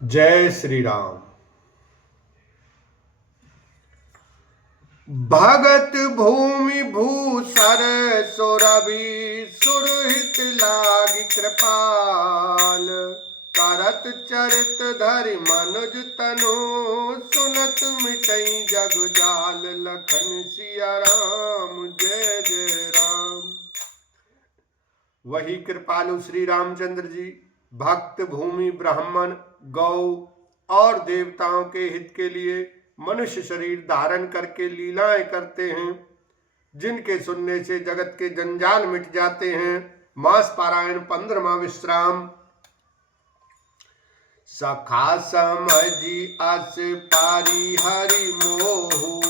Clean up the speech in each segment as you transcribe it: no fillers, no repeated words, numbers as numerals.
जय श्री राम। भगत भूमि भूसर सुरभि सुरहित लागी कृपाल। करत चरित धरि मनुज तनु सुनत मिटई जग जाल। लखन सिया राम जय जय राम। वही कृपालु श्री रामचंद्र जी भक्त भूमि ब्राह्मण गौ और देवताओं के हित के लिए मनुष्य शरीर धारण करके लीलाएं करते हैं, जिनके सुनने से जगत के जंजाल मिट जाते हैं। मास पारायण 15वां विश्राम। सखा समझी अस पारी हरि मोहु।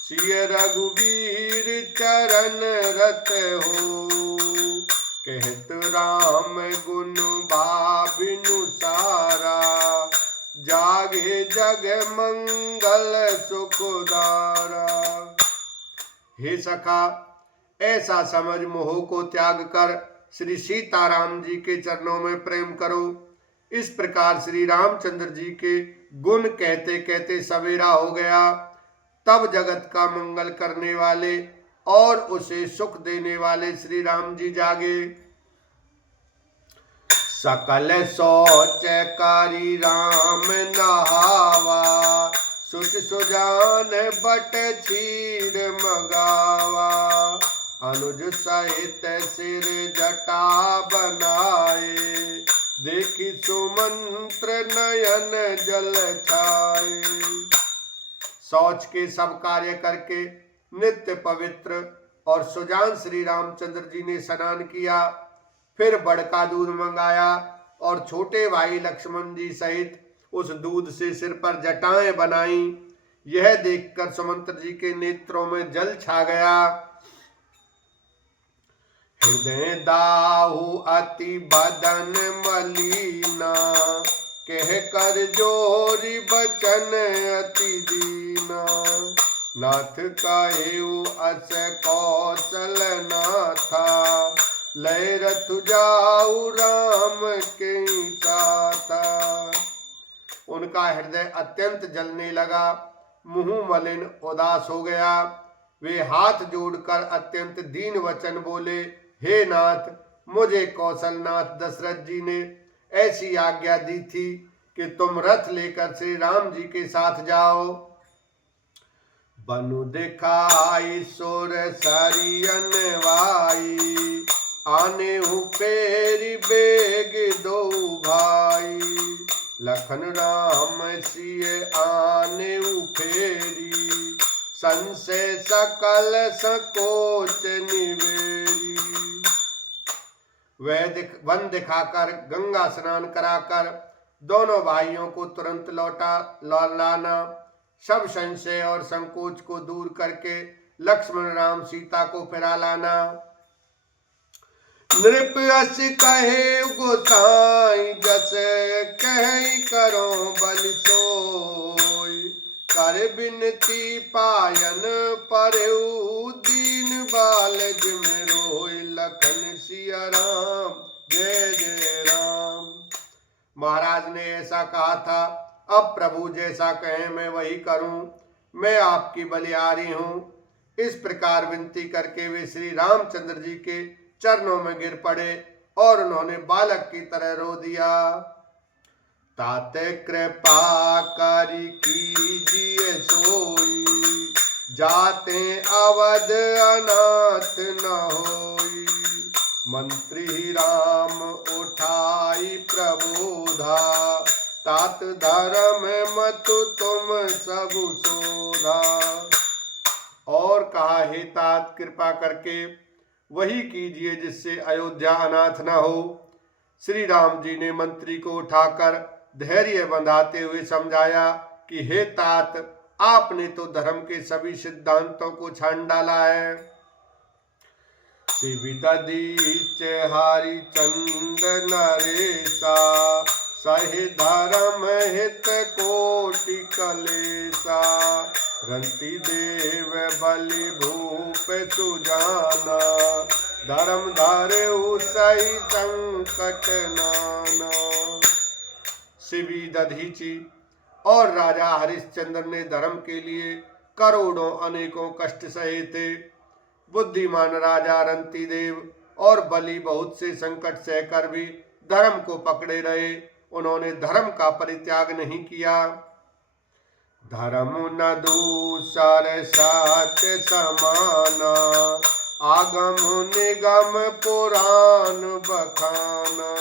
सिय रघुवीर चरण रत हो। कहत राम गुण भाविनु सारा। जागे जग मंगल सुखदारा। हे सखा, ऐसा समझ मोह को त्याग कर श्री सीताराम जी के चरणों में प्रेम करो। इस प्रकार श्री रामचंद्र जी के गुण कहते कहते सवेरा हो गया। तब जगत का मंगल करने वाले और उसे सुख देने वाले श्री राम जी जागे। सकल सोच कारी राम नहावा। सुत सुजान बट क्षीर मगावा। अनुज सहित सिर जटा बनाए। देखी सुमंत्र नयन जल छाए। शौच के सब कार्य करके नित्य पवित्र और सुजान श्री रामचंद्र जी ने स्नान किया। फिर बड़का दूध मंगाया और छोटे भाई लक्ष्मण जी सहित उस दूध से सिर पर जटाएं बनाई। यह देखकर सुमंत्र जी के नेत्रों में जल छा गया। हृदय दाहु अति बदन मलीना। कह कर जोरी बचन अति दीना। नाथ काहेउ अस कौशल नाथा। लय रथ जाऊ राम के चाता। उनका हृदय अत्यंत जलने लगा, मुंह मलिन उदास हो गया। वे हाथ जोड़कर अत्यंत दीन वचन बोले, हे नाथ, मुझे कौशलनाथ दशरथ जी ने ऐसी आज्ञा दी थी कि तुम रथ लेकर श्री राम जी के साथ जाओ। बनु दिखाई सुर सरियन वाई। आने फेरी बेग दो भाई। लखन राम सिय आने फेरी। संशय सकल संकोच निवेरी। वन दिखाकर गंगा स्नान कराकर दोनों भाइयों को तुरंत लाना। सब संशय और संकोच को दूर करके लक्ष्मण राम सीता को फिरा लाना। नृप अस कहे गोसाई। जस कह करो बल सोई। कर बिनती पायन परऊ। दीन बाल जिम रोई। लखन सिया राम जय जय राम। महाराज ने ऐसा कहा था, अब प्रभु जैसा कहें मैं वही करूं। मैं आपकी बलिहारी हूं। इस प्रकार विनती करके वे श्री रामचंद्र जी के चरणों में गिर पड़े और उन्होंने बालक की तरह रो दिया। ताते कृपा करी कीजिए सोई। जाते अवध अनाथ न होई। मंत्री राम उठाई प्रबोधा। तात धर्म मत तुम सब सोधा। और कहा, हे तात, कृपा करके वही कीजिए जिससे अयोध्या अनाथ न हो। श्री राम जी ने मंत्री को उठाकर धैर्य बंधाते हुए समझाया कि हे तात, आपने तो धर्म के सभी सिद्धांतों को छान डाला है। शिविदीच हरि चंद नरेसा। सहि धर्म हित कोटि कलेसा। रंति देव बलि भूप सुजाना। धर्म धारेउ सही संकट नाना। शिवी दधीची और राजा हरिश्चंद्र ने धर्म के लिए करोड़ों अनेकों कष्ट सहे थे। बुद्धिमान राजा रंतिदेव और बलि बहुत से संकट सहकर भी धर्म को पकड़े रहे। उन्होंने धर्म का परित्याग नहीं किया। धर्म न दूसर सत्य समाना, आगम निगम पुराण बखाना।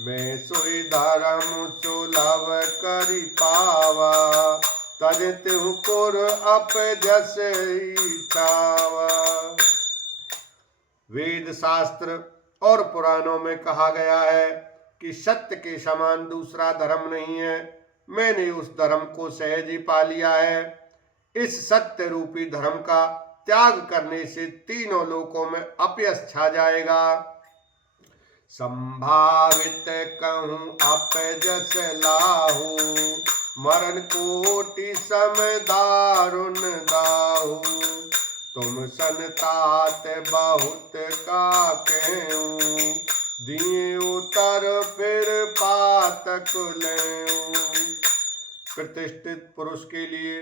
मैं सोई धर्म सुलभ करि पावा, तज तिहु पुर अप जस इच्छावा। वेद शास्त्र और पुराणों में कहा गया है कि सत्य के समान दूसरा धर्म नहीं है। मैंने उस धर्म को सहज ही पा लिया है। इस सत्य रूपी धर्म का त्याग करने से तीनों लोकों में अपयश छा जाएगा। संभावित कहूँ अपजस लाहू, मरण कोटि सम दारुण दाहू। तुम संतात बहुत का कहूँ, दिए उतर फिर पातक लेऊं। प्रतिष्ठित पुरुष के लिए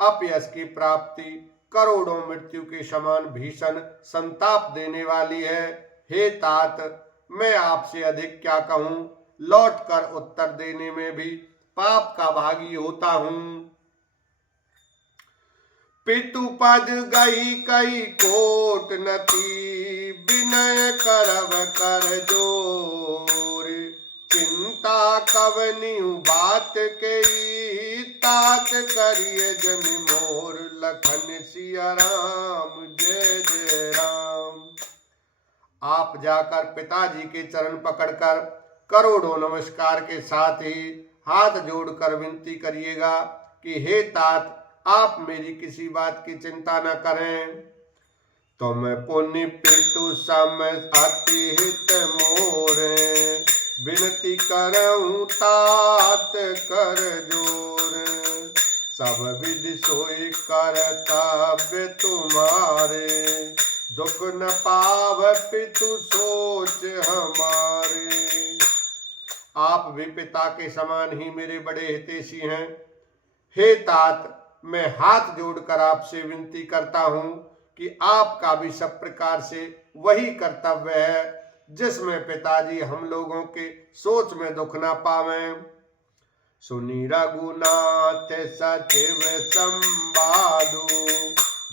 अपयश की प्राप्ति करोड़ों मृत्यु के समान भीषण संताप देने वाली है। हे तात, मैं आपसे अधिक क्या कहूँ, लौटकर उत्तर देने में भी पाप का भागी होता हूँ। पितु पद गई कई कोट नती, विनय करब कर जोर। चिंता कवनी बात के तात, करिए जन मोर। लखन सिया राम जय जय राम। आप जाकर पिताजी के चरण पकड़कर करोड़ों नमस्कार के साथ ही हाथ जोड़कर विनती करिएगा कि हे तात, आप मेरी किसी बात की चिंता न करें। तुम पुण्य पितु सम अति हित मोरे, विनती करऊं तात कर जोर। सब विधि सोई कर्तव्य तुम्हारे, दुख न पाव पितु सोच हमारे। आप भी पिता के समान ही मेरे बड़े हितैषी हैं। हे तात, मैं हाथ जोड़कर आपसे विनती करता हूँ कि आपका भी सब प्रकार से वही कर्तव्य है जिसमें पिताजी हम लोगों के सोच में दुख ना पावें। सुनी रघुनाथ सचिव संवादु,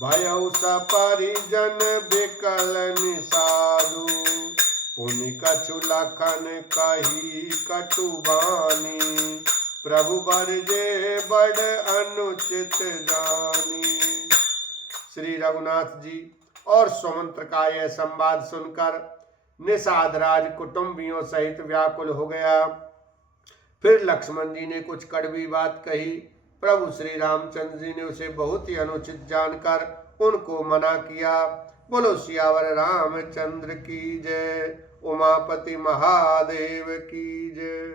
भयउ सपरिजन बिकल निषादु। पुनि कछु लखन कही कटुबानी, प्रभु बरजे बड़ अनुचित जानी। श्री रघुनाथ जी और सुमंत्र का यह संवाद सुनकर निषाद राज कुटुंबियों सहित व्याकुल हो गया। फिर लक्ष्मण जी ने कुछ कड़वी बात कही। प्रभु श्री रामचंद्र जी ने उसे बहुत ही अनुचित जानकर उनको मना किया। बोलो सियावर रामचंद्र की जय, उमापति महादेव की जय।